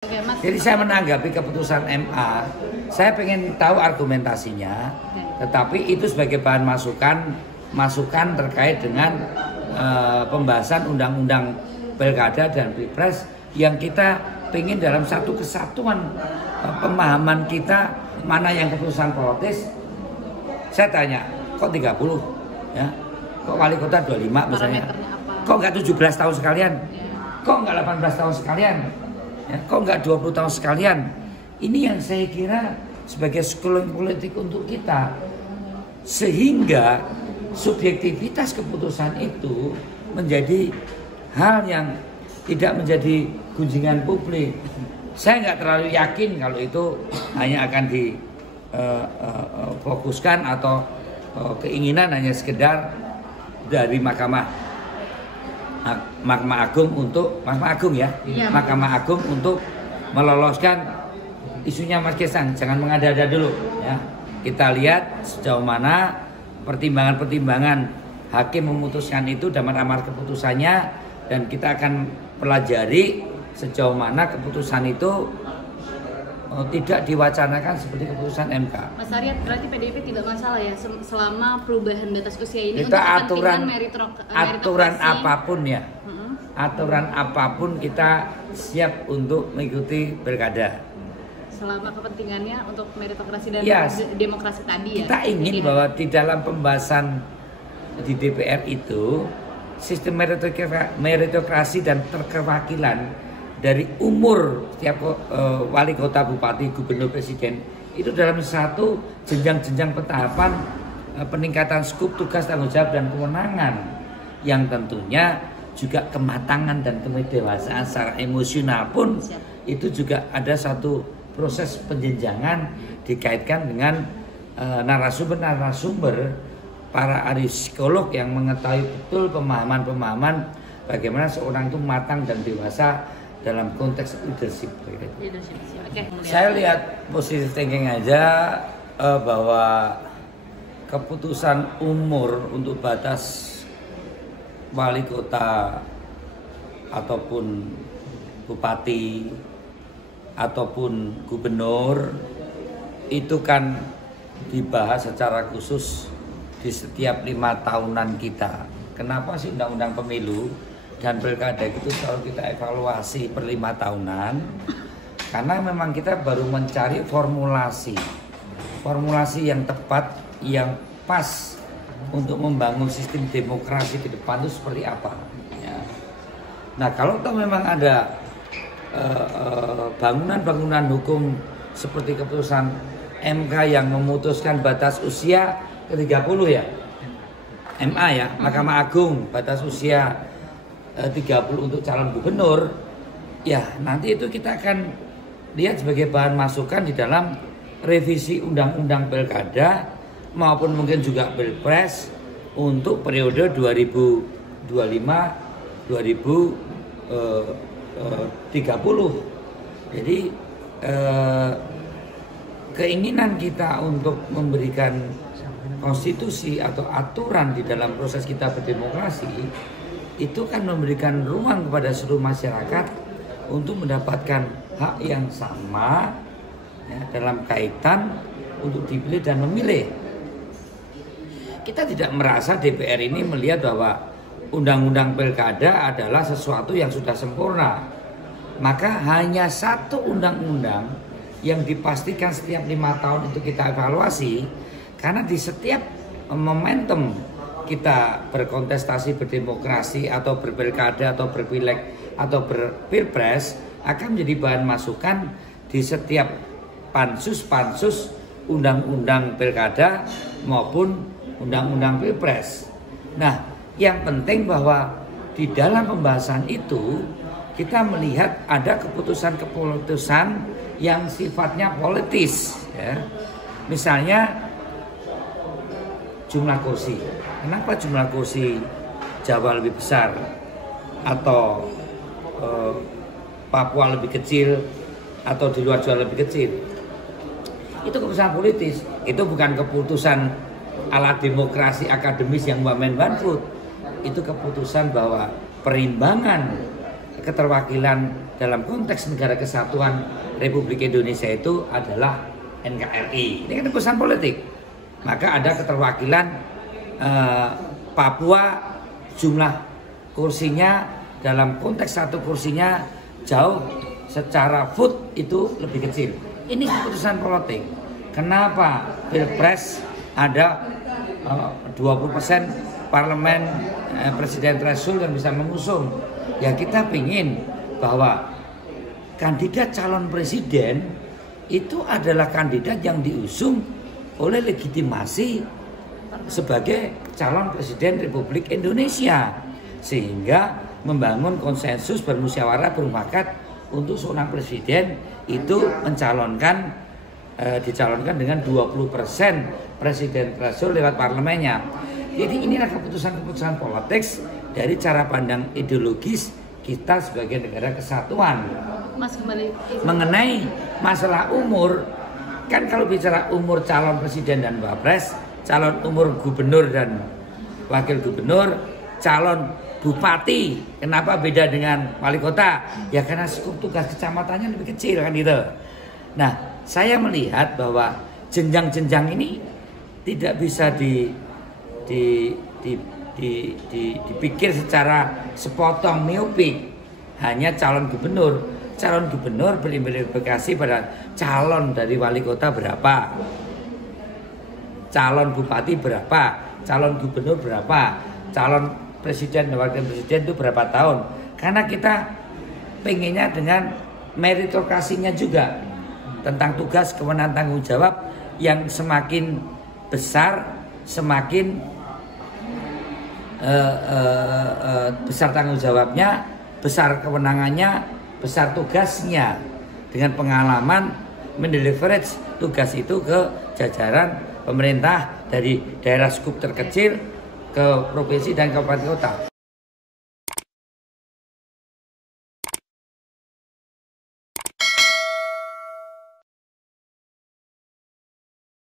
Jadi saya menanggapi keputusan MA, saya pengen tahu argumentasinya, tetapi itu sebagai bahan masukan terkait dengan pembahasan undang-undang pilkada dan pilpres yang kita pengen dalam satu kesatuan pemahaman kita mana yang keputusan politis. Saya tanya, kok 30 ya? Kok wali kota 25 misalnya? Kok enggak 17 tahun sekalian? Kok enggak 18 tahun sekalian? Ya, kok enggak 20 tahun sekalian? Ini yang saya kira sebagai schooling politik untuk kita, sehingga subjektivitas keputusan itu menjadi hal yang tidak menjadi gunjingan publik. Saya nggak terlalu yakin kalau itu hanya akan difokuskan atau keinginan hanya sekedar dari Mahkamah Agung untuk Mahkamah Agung untuk meloloskan isunya Mas Kaisang. Jangan mengada-ada dulu ya. Kita lihat sejauh mana pertimbangan-pertimbangan hakim memutuskan itu dalam amar keputusannya, dan kita akan pelajari sejauh mana keputusan itu tidak diwacanakan seperti keputusan MK. Mas Arya, berarti PDIP tidak masalah ya selama perubahan batas usia ini kita untuk aturan apapun ya. Aturan apapun kita siap untuk mengikuti pilkada. Selama kepentingannya untuk meritokrasi dan demokrasi tadi ya. Kita ingin bahwa di dalam pembahasan di DPR itu sistem meritokrasi dan terkewakilan dari umur setiap wali kota, bupati, gubernur, presiden itu dalam satu jenjang-jenjang pentahapan peningkatan skup tugas, tanggung jawab dan kewenangan yang tentunya juga kematangan dan kedewasaan secara emosional pun itu juga ada satu proses penjenjangan dikaitkan dengan narasumber para ahli psikolog yang mengetahui betul pemahaman bagaimana seorang itu matang dan dewasa dalam konteks leadership. Saya lihat positive thinking aja bahwa keputusan umur untuk batas wali kota ataupun bupati ataupun gubernur itu kan dibahas secara khusus di setiap 5 tahunan kita. Kenapa sih undang-undang pemilu dan pilkada itu selalu kita evaluasi per 5 tahunan? Karena memang kita baru mencari formulasi yang tepat, yang pas untuk membangun sistem demokrasi ke depan itu seperti apa ya. Nah, kalau memang ada bangunan-bangunan hukum seperti keputusan MK yang memutuskan batas usia ke 30 ya, MA ya, Mahkamah Agung batas usia 30 untuk calon gubernur ya, nanti itu kita akan lihat sebagai bahan masukan di dalam revisi undang-undang pilkada maupun mungkin juga pilpres untuk periode 2025-2030. Jadi keinginan kita untuk memberikan konstitusi atau aturan di dalam proses kita berdemokrasi itu kan memberikan ruang kepada seluruh masyarakat untuk mendapatkan hak yang sama ya, dalam kaitan untuk dipilih dan memilih. Kita tidak merasa DPR ini melihat bahwa undang-undang pilkada adalah sesuatu yang sudah sempurna. Maka hanya satu undang-undang yang dipastikan setiap 5 tahun itu kita evaluasi, karena di setiap momentum kita berkontestasi, berdemokrasi atau berpilkada atau berpileg atau berpilpres akan menjadi bahan masukan di setiap pansus undang-undang pilkada maupun undang-undang pilpres. Nah, yang penting bahwa di dalam pembahasan itu kita melihat ada keputusan-keputusan yang sifatnya politis ya. Misalnya jumlah kursi. Kenapa jumlah kursi Jawa lebih besar atau Papua lebih kecil atau di luar Jawa lebih kecil? Itu keputusan politis. Itu bukan keputusan ala demokrasi akademis yang wamen one vote. Itu keputusan bahwa perimbangan keterwakilan dalam konteks Negara Kesatuan Republik Indonesia itu adalah NKRI. Ini kan urusan politik. Maka ada keterwakilan Papua, jumlah kursinya dalam konteks satu kursinya jauh secara vote itu lebih kecil. Ini keputusan politik. Kenapa Pilpres ada 20% parlemen presiden threshold yang bisa mengusung? Ya kita ingin bahwa kandidat calon presiden itu adalah kandidat yang diusung oleh legitimasi sebagai calon presiden Republik Indonesia, sehingga membangun konsensus bermusyawarah bermufakat untuk seorang presiden itu dicalonkan dengan 20% presiden threshold lewat parlemennya. Jadi inilah keputusan-keputusan politik dari cara pandang ideologis kita sebagai negara kesatuan. Mas, kembali mengenai masalah umur, kan kalau bicara umur calon presiden dan wapres, calon umur gubernur dan wakil gubernur, calon bupati, kenapa beda dengan wali kota? Ya karena skup tugas kecamatannya lebih kecil kan gitu. Nah, saya melihat bahwa jenjang-jenjang ini tidak bisa dipikir secara sepotong miopik. Hanya calon gubernur berimplikasi pada calon dari wali kota berapa, calon bupati berapa, calon gubernur berapa, calon presiden dan wakil presiden itu berapa tahun. Karena kita pengennya dengan meritokrasinya juga, tentang tugas, kewenangan, tanggung jawab yang semakin besar, semakin besar tanggung jawabnya, besar kewenangannya, besar tugasnya, dengan pengalaman mendeliverage tugas itu ke jajaran pemerintah dari daerah skup terkecil ke provinsi dan kabupaten kota.